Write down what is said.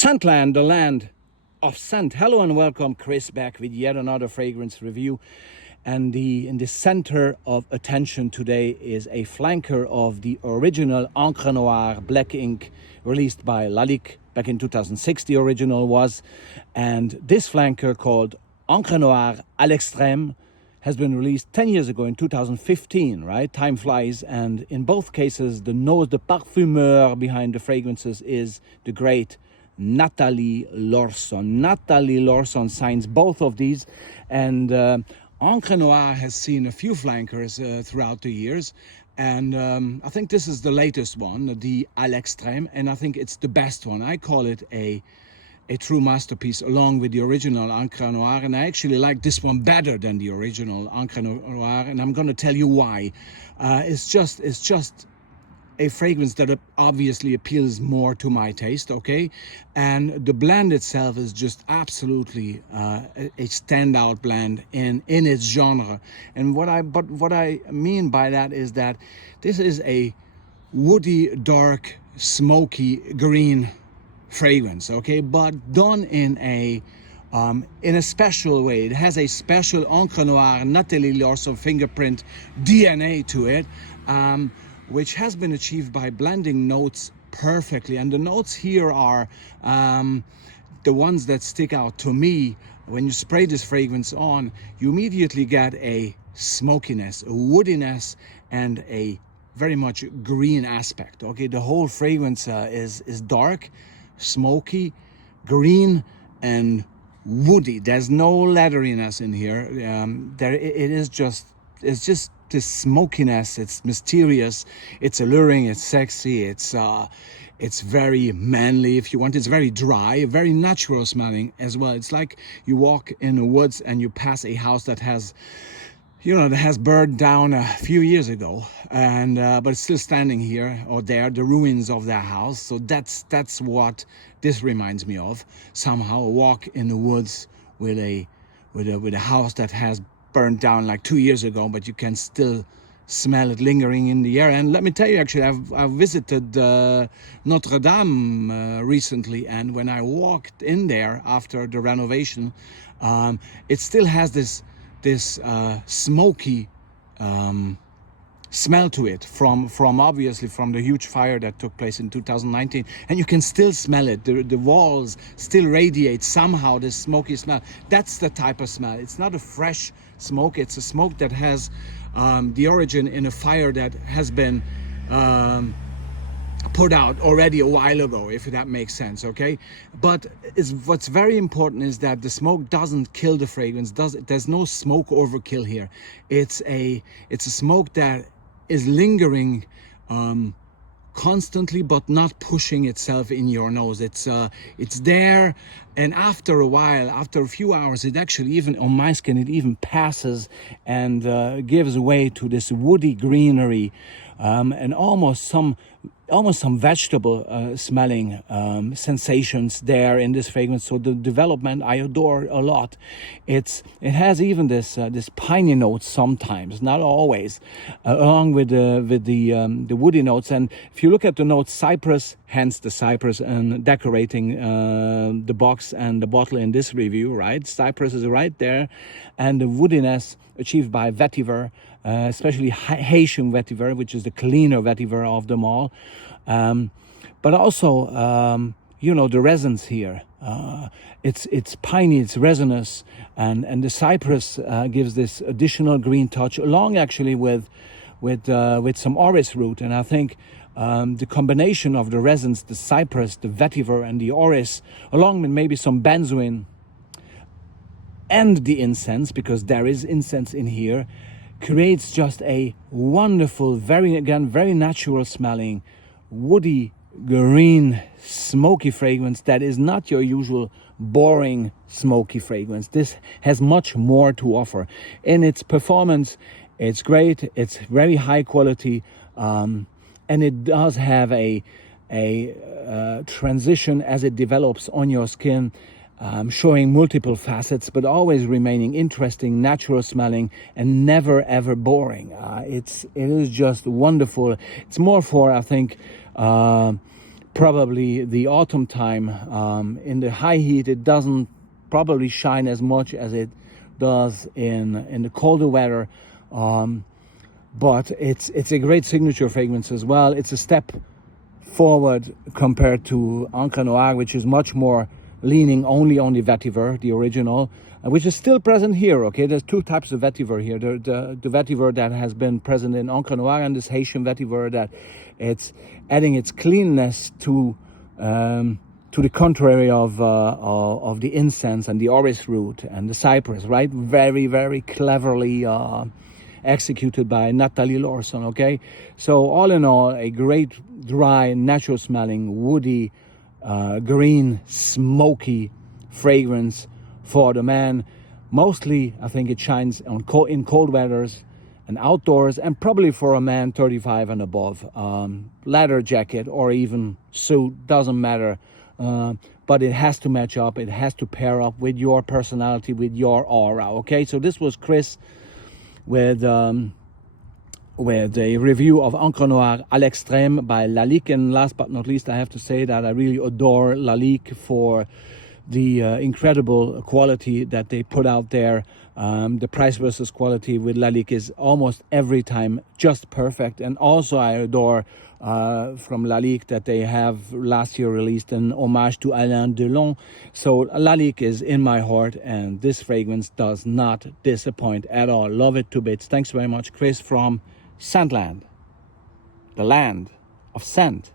Scentland, the land of scent. Hello and welcome, Chris, back with yet another fragrance review. And in the center of attention today is a flanker of the original Encre Noir black ink released by Lalique back in 2006. The original was, and this flanker called Encre Noir à l'extrême has been released 10 years ago in 2015, right? Time flies, and in both cases the parfumeur behind the fragrances is the great Nathalie Lorson. Nathalie Lorson signs both of these, and Encre Noir has seen a few flankers throughout the years, and I think this is the latest one, the à l'extrême, and I think it's the best one. I call it a true masterpiece along with the original Encre Noir, and I actually like this one better than the original Encre Noir, and I'm going to tell you why. It's just a fragrance that obviously appeals more to my taste, okay? And the blend itself is just absolutely a standout blend in its genre. And what I mean by that is that this is a woody, dark, smoky green fragrance, okay? But done in a special way. It has a special Encre Noir Nathalie Lorson fingerprint DNA to it, which has been achieved by blending notes perfectly. And the notes here are the ones that stick out to me. When you spray this fragrance on, you immediately get a smokiness, a woodiness, and a very much green aspect. Okay, the whole fragrance is dark, smoky, green, and woody. There's no leatheriness in here. It's just this smokiness. It's mysterious, it's alluring, it's sexy, it's very manly if you want. It's very dry, very natural smelling as well. It's like you walk in the woods and you pass a house that has burned down a few years ago, and but it's still standing here or there, the ruins of that house. So that's what this reminds me of. Somehow a walk in the woods with a house that has burned down like 2 years ago, but you can still smell it lingering in the air. And let me tell you, actually, I've visited Notre Dame recently, and when I walked in there after the renovation, it still has this smoky smell to it from obviously from the huge fire that took place in 2019, and you can still smell it. The walls still radiate somehow this smoky smell. That's the type of smell. It's not a fresh smoke. It's a smoke that has the origin in a fire that has been put out already a while ago, if that makes sense, okay? But what's very important is that the smoke doesn't kill the fragrance. There's no smoke overkill here. It's a smoke that is lingering constantly, but not pushing itself in your nose. It's there, and after a while, after a few hours, it actually, even on my skin, it even passes and gives way to this woody greenery, and almost some vegetable smelling sensations there in this fragrance. So the development I adore a lot. It has even this piney notes sometimes, not always, along with the woody notes. And if you look at the notes, cypress, hence the cypress and decorating the box and the bottle in this review, right? Cypress is right there, and the woodiness achieved by vetiver, especially Haitian vetiver, which is the cleaner vetiver of them all. But also, the resins here. It's piney, it's resinous, and the cypress gives this additional green touch, along actually with some orris root. And I think the combination of the resins, the cypress, the vetiver, and the orris, along with maybe some benzoin and the incense, because there is incense in here, creates just a wonderful, very natural smelling, woody, green, smoky fragrance that is not your usual boring smoky fragrance. This has much more to offer. In its performance, it's great, it's very high quality, and it does have a transition as it develops on your skin, showing multiple facets, but always remaining interesting, natural smelling, and never ever boring. It is just wonderful. It's more for, I think, probably the autumn time. In the high heat, it doesn't probably shine as much as it does in the colder weather, but it's a great signature fragrance as well. It's a step forward compared to Encre Noir, which is much more leaning only on the vetiver, the original, which is still present here. Okay, there's two types of vetiver here: the vetiver that has been present in Encre Noir, and this Haitian vetiver that it's adding its cleanness to the contrary of the incense and the orris root and the cypress, right? Very, very cleverly executed by Nathalie Lorson. Okay, so all in all, a great dry, natural smelling, woody, green, smoky fragrance for the man. Mostly, I think it shines in cold weathers and outdoors, and probably for a man 35 and above. Leather jacket or even suit, doesn't matter. But it has to match up. It has to pair up with your personality, with your aura. Okay, so this was Chris with a review of Encre Noir à l'extrême by Lalique. And last but not least, I have to say that I really adore Lalique for the incredible quality that they put out there. The price versus quality with Lalique is almost every time just perfect. And also I adore from Lalique that they have last year released an homage to Alain Delon. So Lalique is in my heart, and this fragrance does not disappoint at all. Love it to bits. Thanks very much, Chris from Scentland, the land of scent.